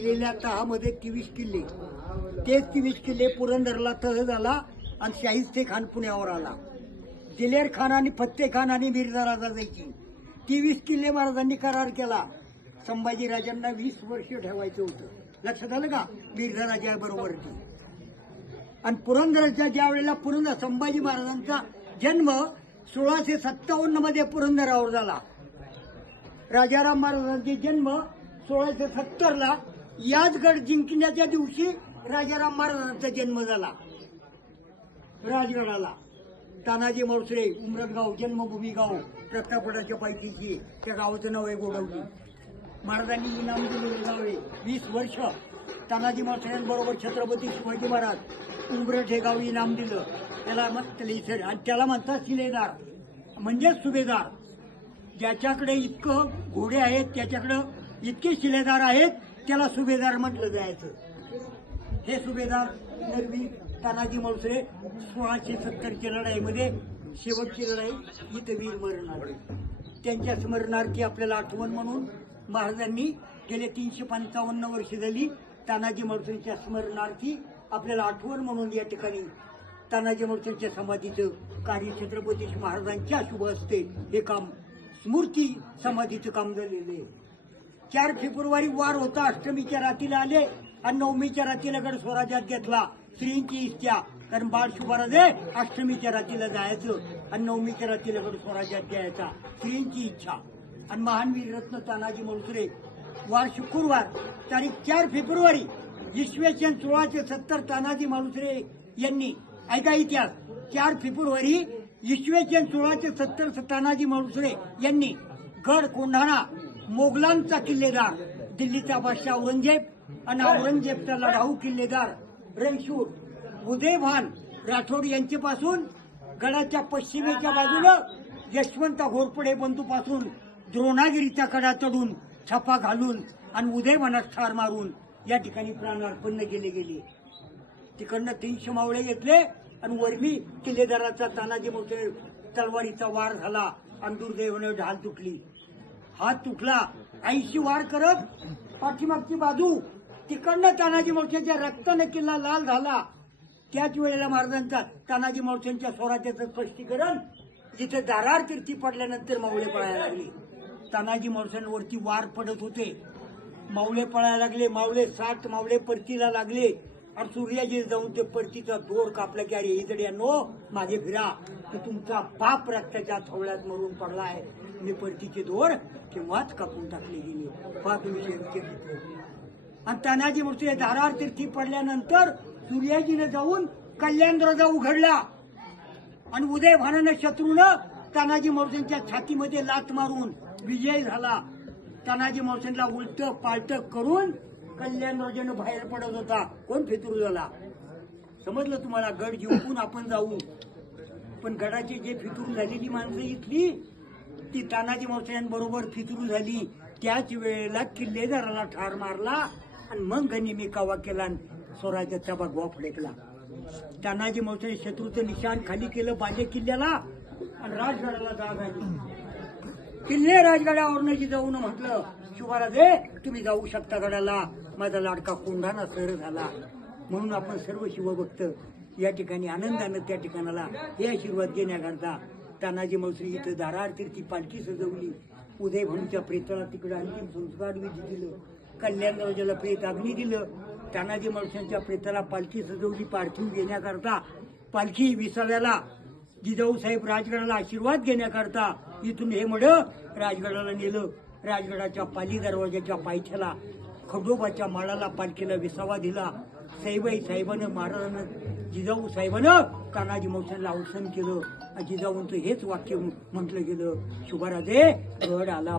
दिलेल्या तहामध्ये 23 किल्ले, तेच 23 किल्ले पुरंदरला तह झाला आणि शाहिस्ते खान पुण्यावर आला. दिलेर खान आणि फत्ते खान आणि मिर्झा राजा जायची 23 किल्ले महाराजांनी करार केला. संभाजीराजांना 20 वर्ष ठेवायचं होतं. लक्षात आलं का? मिर्झा राजा बरोबर ती. आणि पुरंदरच्या ज्या वेळेला पुरंदर संभाजी महाराजांचा जन्म 1657 मध्ये पुरंदरावर झाला. राजाराम महाराजांचा जन्म 1670ला याच गड जिंकण्याच्या दिवशी राजाराम महाराजांचा जन्म झाला. राजगडाला तानाजी मौसरे, उमरगाव, जन्मभूमी गाव, रक्तापटाच्या पायथीची, त्या गावाचं नाव आहे गोडवली. महाराजांनी इनाम दिलेलं गाव आहे. 20 वर्ष तानाजी मौसऱ्यांबरोबर छत्रपती शिवाजी महाराज उमरठ हे गाव इनाम दिलं. त्याला म्हटलं आणि त्याला म्हणतात शिलेदार म्हणजे सुभेदार. ज्याच्याकडे इतकं घोडे आहेत, त्याच्याकडे इतके शिलेदार आहेत, त्याला सुभेदार म्हटलं जायचं. हे सुभेदार नरवी तानाजी मौसरे 1670च्या लढाईमध्ये शेवटची लढाई इथं वीर मरण आले. त्यांच्या स्मरणार्थी आपल्याला आठवण म्हणून महाराजांनी गेले 355 वर्ष झाली तानाजी मौसरेंच्या स्मरणार्थी आपल्याला आठवण म्हणून या ठिकाणी तानाजी मौसरेंच्या समाधीचं कार्य छत्रपती महाराजांच्या शुभ हस्ते हे काम स्मृती समाधीचं काम झालेलं आहे. 4 फेब्रुवारी वार होता. अष्टमीच्या रात्रीला आले आणि 9मीच्या रात्रीला गड स्वराज्यात घेतला. श्रींची इच्छा, कारण बाळ शुभाराज अष्टमीच्या रात्रीला जायचं आणि 9मीच्या रात्रीला गड स्वराज्यात घ्यायचा. श्रींची इच्छा. आणि महान वीररत्न तानाजी मौसरे वार शुक्रवार तारीख 4 फेब्रुवारी इसवी सन 1670 तानाजी मौसरे यांनी, ऐका इतिहास, 4 फेब्रुवारी इसवी सन 1670 तानाजी मौसरे यांनी गड कोंढाणा मोगलांचा किल्लेदार, दिल्लीचा बादशाह औरंगजेब आणि औरंगजेबचा लढाऊ किल्लेदार रणशूर उदयभान राठोड यांच्यापासून गडाच्या पश्चिमेच्या बाजूनं यशवंत घोरपडे बंधूपासून द्रोणागिरीचा कडा चढून छापा घालून आणि उदयभानात ठार मारून या ठिकाणी प्राणार्पण केले गेले. तिकडनं 300 मावळे घेतले आणि वरमी किल्लेदाराचा तानाजी मौसरे तलवारीचा वार झाला आणि दुर्दैवाने ढाल तुटली. हात तुटला. 80 वार करत पाठीमागची बाजू तिकडनं तानाजी मौसरेच्या रक्ताने किल्ला लाल झाला. त्याच वेळेला महाराजांचा तानाजी मौसरेंच्या स्वराज्याचं स्पष्टीकरण जिथे दारार कीर्ती पडल्यानंतर मावळे पळायला लागले. तानाजी मौसऱ्यांवरती वार पडत होते. मावळे पळायला लागले. 60 मावळे परतीला लागले आणि सूर्याजी जाऊन ते परतीचा दोर कापला की अरे इजड्यांनो मागे फिरा, तर तुमचा बाप रक्ताच्या थोड्यात मरून पडलाय. मी परतीचे दोर केव्हाच कापून टाकले गेले. पहा तुम्ही. आणि तानाजी मौसरे दारार तीर्थी पडल्यानंतर सूर्याजीने जाऊन कल्याण दरवाजा उघडला आणि उदयभानानं शत्रूनं तानाजी मौसरेंच्या छातीमध्ये लात मारून विजय झाला. तानाजी मौसरेंना उलट पालट करून कल्याण दरवाजानं बाहेर पडत होता. कोण फितूर झाला? समजलं तुम्हाला? गड जिंकून आपण जाऊ, पण गडाची जे फितूर झालेली माणसं इथली ती तानाजी मौसऱ्यांबरोबर फितूर झाली. त्याच वेळेला किल्लेदाराला ठार मारला आणि मग गनिमी कावा केला, स्वराज्याचा भगवा फडकला. तानाजी मौसरे शत्रूचं निशाण खाली केलं बाजे किल्ल्याला आणि राजगडाला जाग आली. किल्ले राजगडावरनं जिजाऊन म्हटलं, शिवराज तुम्ही जाऊ शकता गडाला, माझा लाडका कोंढाणा सर झाला. म्हणून आपण सर्व शिवभक्त या ठिकाणी आनंदानं त्या ठिकाणाला हे आशीर्वाद घेण्याकरता तानाजी मौसरे इथं दारार तीर्थी पालखी सजवली. उदयभानूच्या प्रेताला तिकडे अंतिम संस्कार विधी दिलं. कल्याण दरवाजाला प्रेत अग्नी दिलं. तानाजी मौसऱ्यांच्या प्रेताला पालखी सजवली. पार्थिव घेण्याकरता पालखी विसाव्याला जिजाऊ साहेब राजगडाला आशीर्वाद घेण्याकरता इथून हे मड राजगडाला नेलं. राजगडाच्या पाली दरवाजाच्या पायथ्याला खडोबाच्या माळाला पालखीला विसावा दिला. साहेबाई साहेबानं महाराजांना जिजाऊ साहेबानं तानाजी मौसऱ्यांना अवसान केलं. जिजाऊंचं हेच वाक्य म्हटलं गेलं, शुभाराजे रड आला